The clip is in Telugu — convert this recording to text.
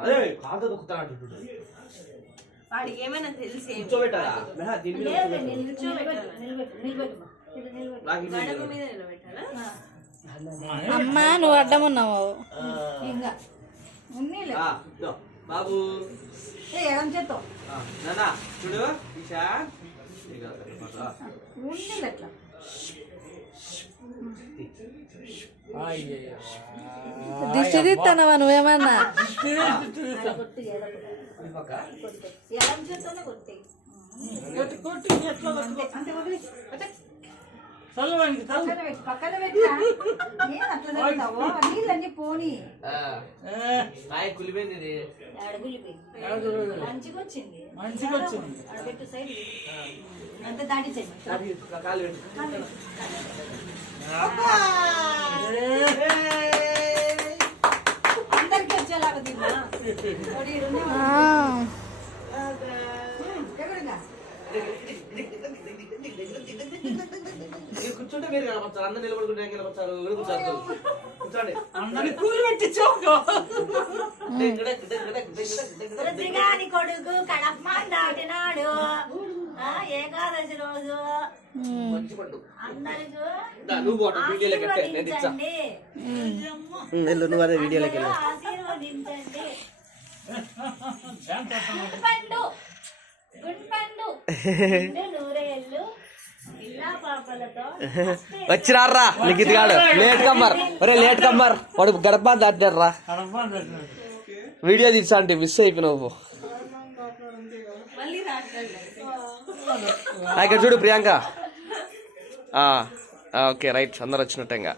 అదే కాదు దొక్కుతా వాడికి ఏమైనా తెలిసి కూర్చోబెట్టాలా? అమ్మా నువ్వు అడ్డం ఉన్నావు. ఆ, ఇంకా ఉన్నీలే. ఆ, ఇదో, బాబు. ఏ నాన్న చూడు అట్లా. అంతే వదిలేయ్. వదిలేయ్. పక్కన పెట్టు పెట్టా నీళ్ళన్నీ పోనీ కులిపోయింది మంచిగా వచ్చింది మంచిగా వచ్చింది సైడ్ అంతే దాటించండి అది కూర్చుంటే మీరు కనపడతారు. అందరు నిలబడుకుంటే కొడుకు కడప దాటినాడు. ఏకాదశి రోజు. నువ్వు వీడియోలోకి వెళ్ళు నువ్వు అదే వీడియోలోకి వెళ్ళు. గుండ్పండు. గుండ్పండు. నూరేళ్ళు కాదు. Latecomer. ఒరే లేట్ కమ్మర్. వాడు గడప దాటారా వీడియో తీసా అంటే మిస్ అయిపోయినావు మళ్ళీ రాట్లేదు ఆ, ఇక్కడ చూడు ప్రియాంక. Okay right. అందరు వచ్చినట్టు ఇంకా.